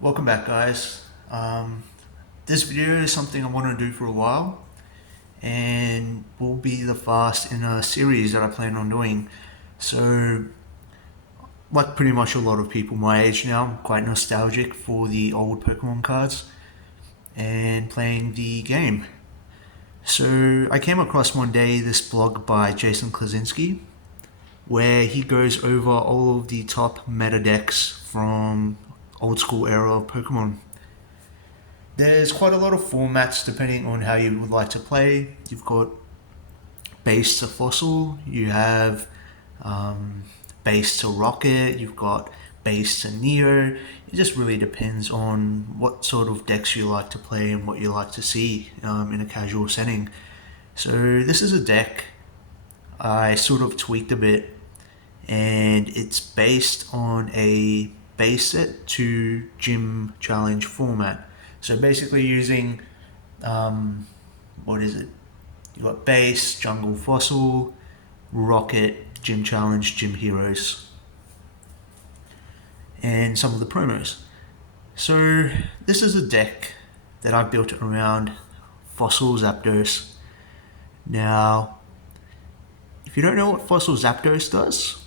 Welcome back, guys. This video is something I want to do for a while and will be the first in a series that I plan on doing. So, like pretty much a lot of people my age now, I'm quite nostalgic for the old Pokemon cards and playing the game. So, I came across one day this blog by Jason Klasinski where he goes over all of the top meta decks from old school era of Pokemon. There's quite a lot of formats depending on how you would like to play. You've got base to fossil, you have base to rocket, you've got base to neo. It just really depends on what sort of decks you like to play and what you like to see in a casual setting. So this is a deck I sort of tweaked a bit, and it's based on a base set to gym challenge format. So basically using, what is it? You got base, jungle fossil, rocket, gym challenge, gym heroes, and some of the promos. So this is a deck that I've built around Fossil Zapdos. Now, if you don't know what Fossil Zapdos does,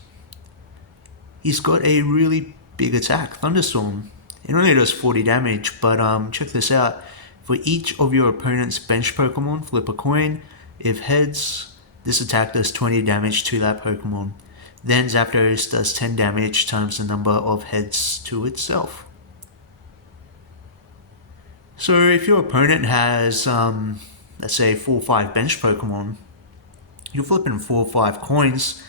he's got a really big attack, Thunderstorm. It only does 40 damage, but check this out. For each of your opponent's bench Pokemon, flip a coin. If heads, this attack does 20 damage to that Pokemon. Then Zapdos does 10 damage times the number of heads to itself. So if your opponent has, let's say 4 or 5 bench Pokemon, you're flipping 4 or 5 coins.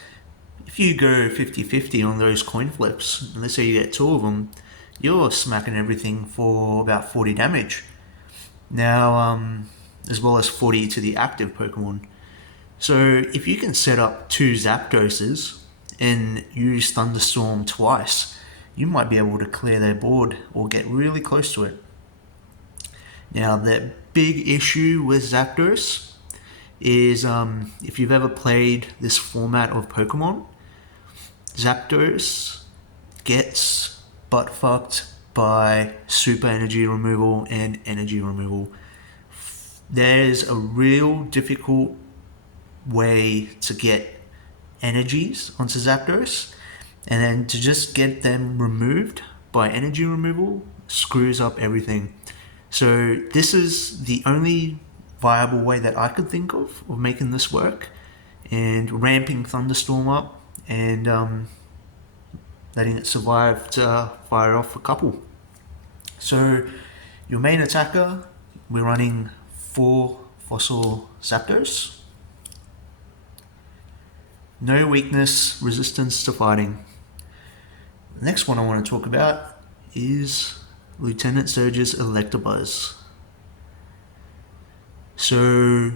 If you go 50-50 on those coin flips, and let's say you get 2 of them, you're smacking everything for about 40 damage. Now, as well as 40 to the active Pokemon. So if you can set up 2 Zapdoses and use Thunderstorm twice, you might be able to clear their board or get really close to it. Now, the big issue with Zapdos is if you've ever played this format of Pokemon, Zapdos gets butt fucked by super energy removal and energy removal. There's a real difficult way to get energies onto Zapdos, and then to just get them removed by energy removal screws up everything. So this is the only viable way that I could think of making this work, and ramping Thunderstorm up and letting it survive to fire off a couple. So your main attacker, we're running 4 Fossil Zapdos. No weakness, resistance to fighting. The next one I want to talk about is Lieutenant Surge's Electabuzz. So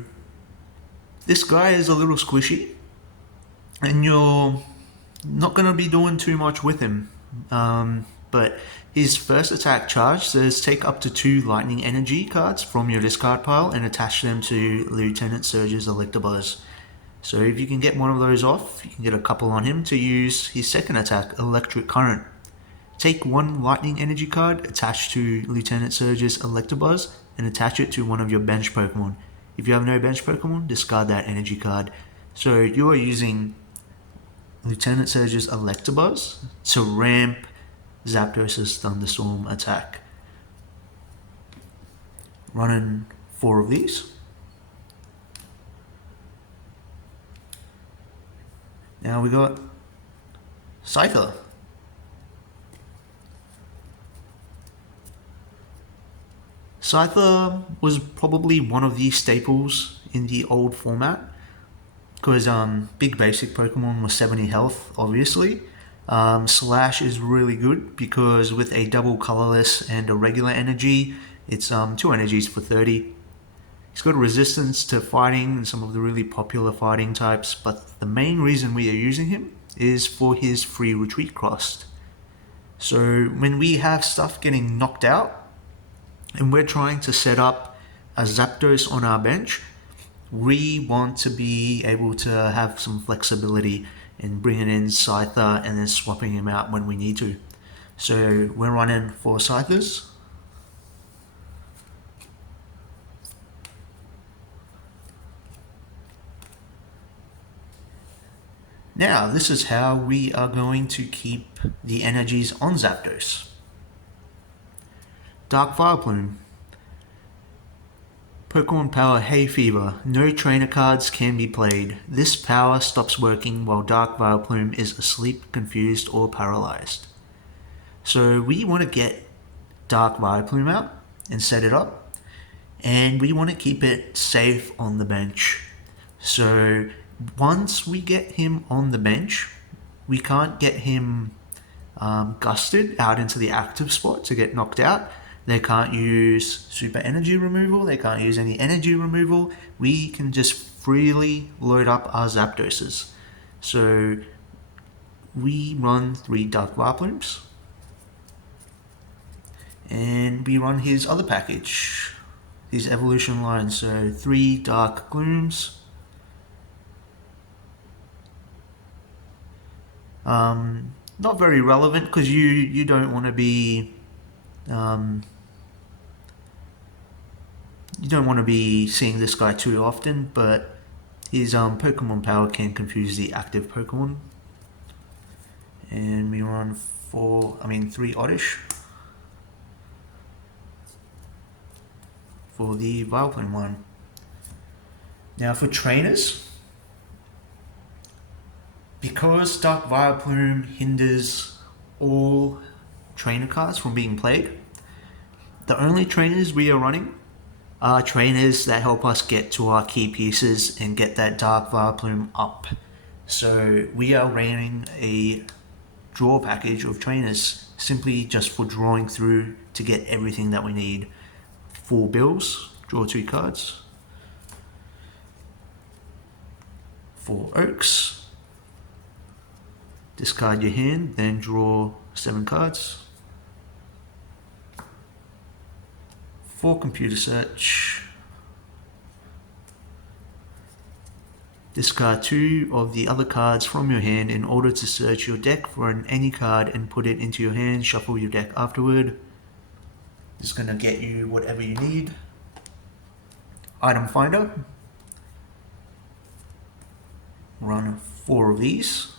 this guy is a little squishy, and you're not going to be doing too much with him. But his first attack charge says take up to 2 lightning energy cards from your discard pile and attach them to Lieutenant Surge's Electabuzz. So if you can get one of those off, you can get a couple on him to use his second attack, Electric Current. Take 1 lightning energy card attached to Lieutenant Surge's Electabuzz and attach it to one of your bench Pokemon. If you have no bench Pokemon, discard that energy card. So you are using Lieutenant Surge's Electabuzz to ramp Zapdos' Thunderstorm attack. Running 4 of these. Now we got Scyther. Scyther was probably one of the staples in the old format, because big basic Pokemon was 70 health, obviously. Slash is really good because with a double colorless and a regular energy, it's 2 energies for 30. He's got a resistance to fighting and some of the really popular fighting types, but the main reason we are using him is for his free retreat cost. So when we have stuff getting knocked out and we're trying to set up a Zapdos on our bench, we want to be able to have some flexibility in bringing in Scyther and then swapping him out when we need to. So we're running 4 Scythers. Now, this is how we are going to keep the energies on Zapdos. Dark Vileplume. Pokemon Power Hay Fever. No trainer cards can be played. This power stops working while Dark Vileplume is asleep, confused, or paralyzed. So we want to get Dark Vileplume out and set it up. And we want to keep it safe on the bench. So once we get him on the bench, we can't get him gusted out into the active spot to get knocked out. They can't use super energy removal. They can't use any energy removal. We can just freely load up our Zapdoses. So we run 3 Dark Vileplumes. And we run his other package, his evolution line. So 3 Dark Glooms. Not very relevant because you don't want to be you don't want to be seeing this guy too often, but his Pokemon power can confuse the active Pokemon. And we run 3 Oddish for the Vileplume one. Now for trainers, because Dark Vileplume hinders all trainer cards from being played, the only trainers we are running are trainers that help us get to our key pieces and get that Dark Vileplume up. So we are running a draw package of trainers simply just for drawing through to get everything that we need. 4 bills, draw 2 cards. 4 oaks, discard your hand, then draw 7 cards. 4 computer search, discard 2 of the other cards from your hand in order to search your deck for any card and put it into your hand. Shuffle your deck afterward. It's going to get you whatever you need. Item finder, run 4 of these.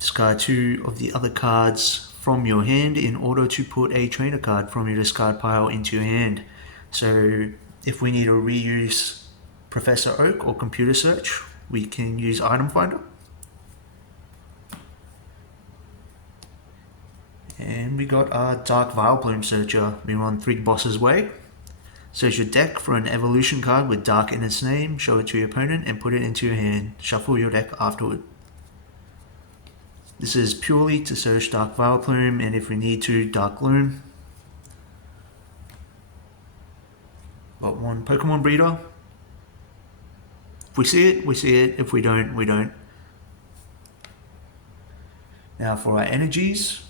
Discard 2 of the other cards from your hand in order to put a trainer card from your discard pile into your hand. So if we need to reuse Professor Oak or computer search, we can use item finder. And we got our Dark Vileplume searcher. We run 3 bosses way. Search your deck for an evolution card with Dark in its name, show it to your opponent and put it into your hand. Shuffle your deck afterward. This is purely to search Dark Vileplume, and if we need to, Dark Gloom. Got 1 Pokemon Breeder. If we see it, we see it. If we don't, we don't. Now for our energies,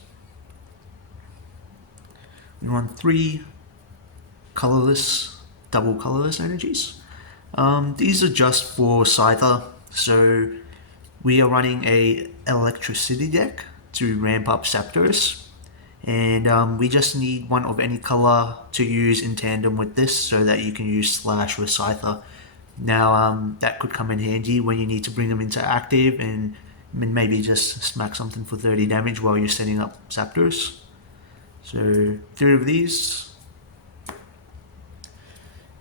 we run 3 colorless, double colorless energies. These are just for Scyther, so we are running a electricity deck to ramp up Zapdos, and we just need 1 of any color to use in tandem with this so that you can use Slash with Scyther. Now that could come in handy when you need to bring them into active and maybe just smack something for 30 damage while you're setting up Zapdos. So 3 of these.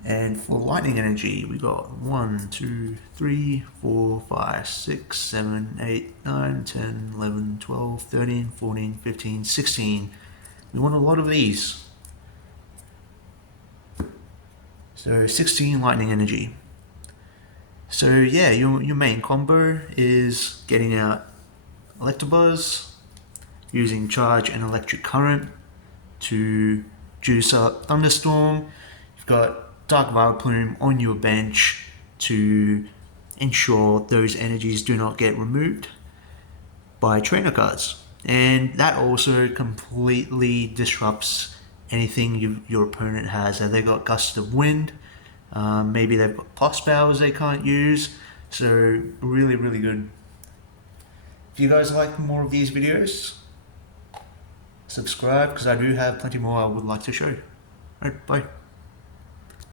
And for lightning energy, we got 1, 2, 3, 4, 5, 6, 7, 8, 9, 10, 11, 12, 13, 14, 15, 16. We want a lot of these. So 16 lightning energy. So yeah, your main combo is getting out Electabuzz, using Charge and Electric Current to juice up Thunderstorm. You've got Dark Vileplume on your bench to ensure those energies do not get removed by trainer cards. And that also completely disrupts anything your opponent has. Have they got Gust of Wind? Maybe they've got Toss Powers they can't use. So really, really good. If you guys like more of these videos, subscribe because I do have plenty more I would like to show. Alright, bye.